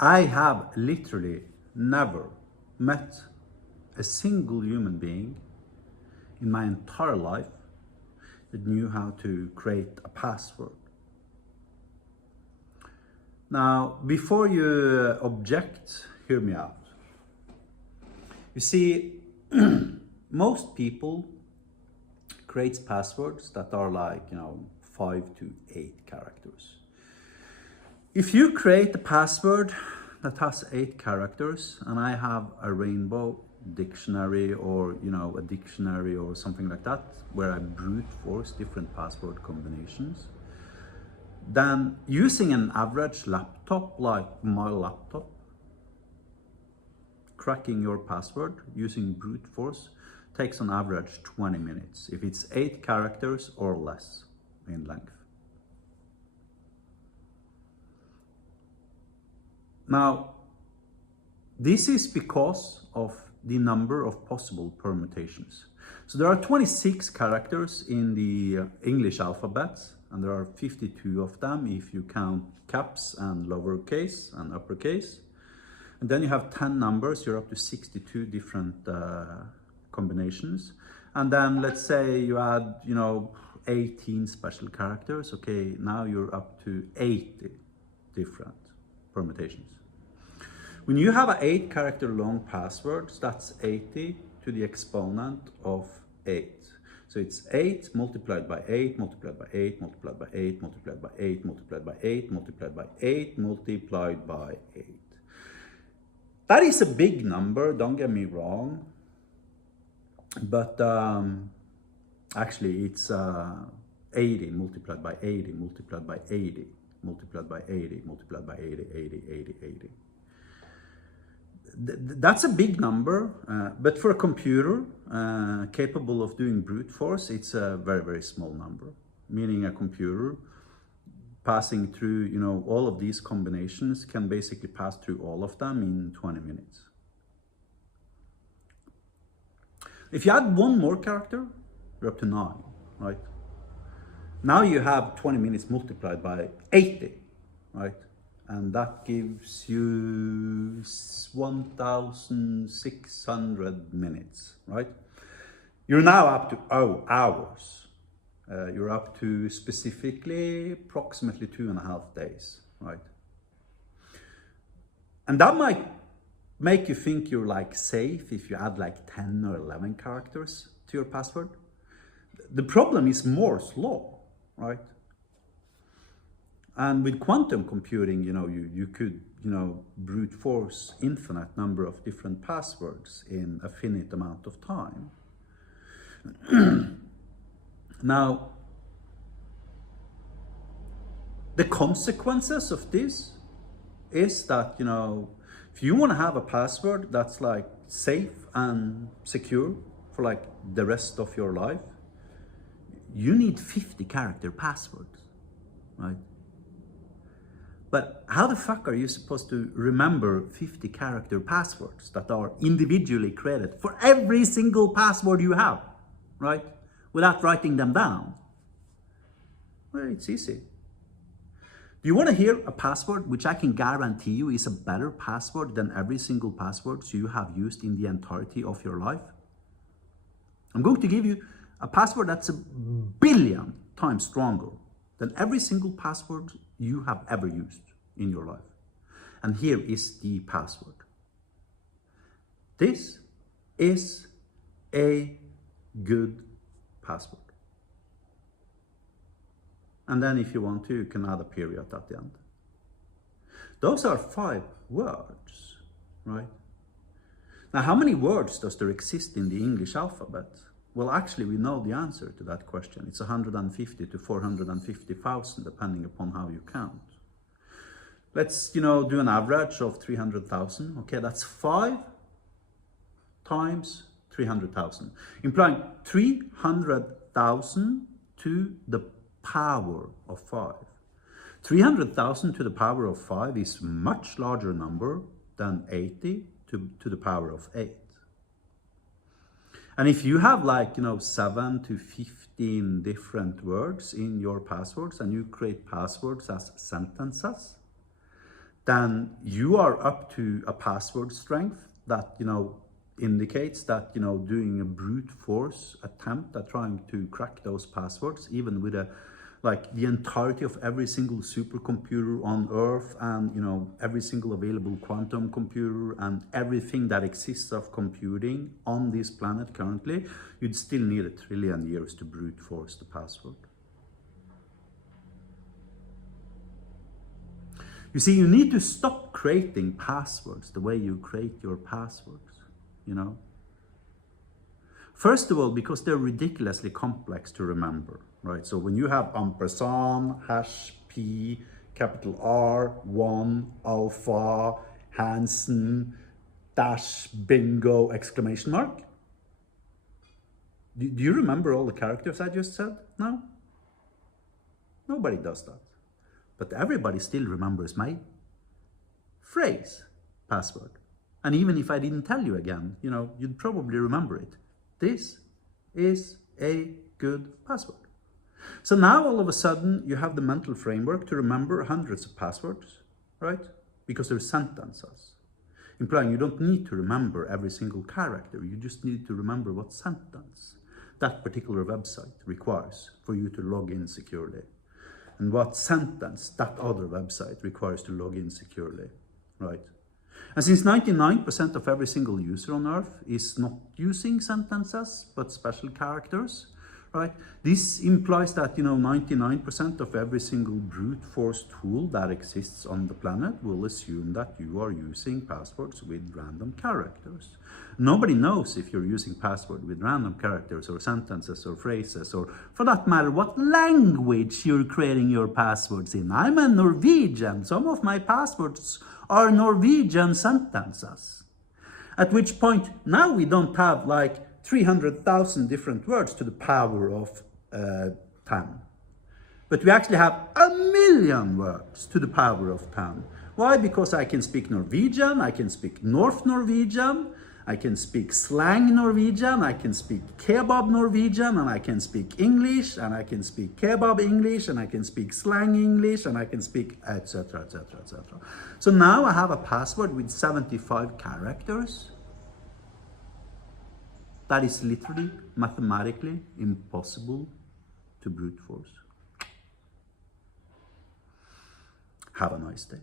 I have literally never met a single human being in my entire life that knew how to create a password. Now, before you object, hear me out. You see, most people create passwords that are like, 5 to 8 characters. If you create a password that has 8 characters, and I have a rainbow dictionary or, a dictionary or something like that, where I brute force different password combinations, then using an average laptop like my laptop, cracking your password using brute force takes on average 20 minutes if it's 8 characters or less in length. Now, this is because of the number of possible permutations. So there are 26 characters in the English alphabet, and there are 52 of them if you count caps and lowercase and uppercase. And then you have 10 numbers, you're up to 62 different combinations. And then let's say you add, 18 special characters. Okay, now you're up to 80 different permutations. When you have an 8-character long password, that's 80 to the exponent of 8. So it's 8 multiplied by 8, multiplied by 8, multiplied by 8, multiplied by 8, multiplied by 8, multiplied by 8, multiplied by 8. That is a big number, don't get me wrong. But actually it's 80 multiplied by 80, multiplied by 80, multiplied by 80, multiplied by 80, 80, 80, 80. That's a big number, but for a computer capable of doing brute force, it's a very, very small number, meaning a computer passing through, all of these combinations can basically pass through all of them in 20 minutes. If you add one more character, you're up to 9, right? Now you have 20 minutes multiplied by 80, right? And that gives you 1,600 minutes, right? You're now up to hours. You're up to specifically approximately 2.5 days, right? And that might make you think you're like safe if you add like 10 or 11 characters to your password. The problem is Moore's law, right? And with quantum computing, you could, brute force infinite number of different passwords in a finite amount of time. Now, the consequences of this is that, if you want to have a password that's like safe and secure for like the rest of your life, you need 50-character passwords, right? But how the fuck are you supposed to remember 50-character passwords that are individually created for every single password you have, right? Without writing them down? Well, it's easy. Do you want to hear a password which I can guarantee you is a better password than every single password you have used in the entirety of your life? I'm going to give you a password that's 1 billion times stronger than every single password you have ever used in your life. And here is the password. This is a good password. And then if you want to, you can add a period at the end. Those are 5 words, right? Now, how many words does there exist in the English alphabet? Well, actually, we know the answer to that question. It's 150 to 450,000, depending upon how you count. Let's, do an average of 300,000. Okay, that's 5 times 300,000, implying 300,000 to the power of 5. 300,000 to the power of 5 is a much larger number than 80 to the power of 8. And if you have like, 7 to 15 different words in your passwords and you create passwords as sentences, then you are up to a password strength that, indicates that, doing a brute force attempt at trying to crack those passwords, even with the entirety of every single supercomputer on Earth and, every single available quantum computer and everything that exists of computing on this planet currently, you'd still need 1 trillion years to brute force the password. You see, you need to stop creating passwords the way you create your passwords, First of all, because they're ridiculously complex to remember, right? So when you have ampersand, hash, p, capital R, 1, alpha, Hansen, dash, bingo, exclamation mark. Do you remember all the characters I just said? No? Nobody does that. But everybody still remembers my phrase, password. And even if I didn't tell you again, you'd probably remember it. This is a good password. So now all of a sudden you have the mental framework to remember hundreds of passwords, right? Because they're sentences, implying you don't need to remember every single character. You just need to remember what sentence that particular website requires for you to log in securely, and what sentence that other website requires to log in securely, right? And since 99% of every single user on Earth is not using sentences, but special characters, right? This implies that, 99% of every single brute force tool that exists on the planet will assume that you are using passwords with random characters. Nobody knows if you're using password with random characters or sentences or phrases, or for that matter, what language you're creating your passwords in. I'm a Norwegian. Some of my passwords are Norwegian sentences. At which point, now we don't have 300,000 different words to the power of 10. But we actually have 1,000,000 words to the power of 10. Why? Because I can speak Norwegian, I can speak North Norwegian, I can speak slang Norwegian, I can speak kebab Norwegian, and I can speak English, and I can speak kebab English, and I can speak slang English, and I can speak etc, etc, etc. So now I have a password with 75 characters. That is literally, mathematically impossible to brute force. Have a nice day.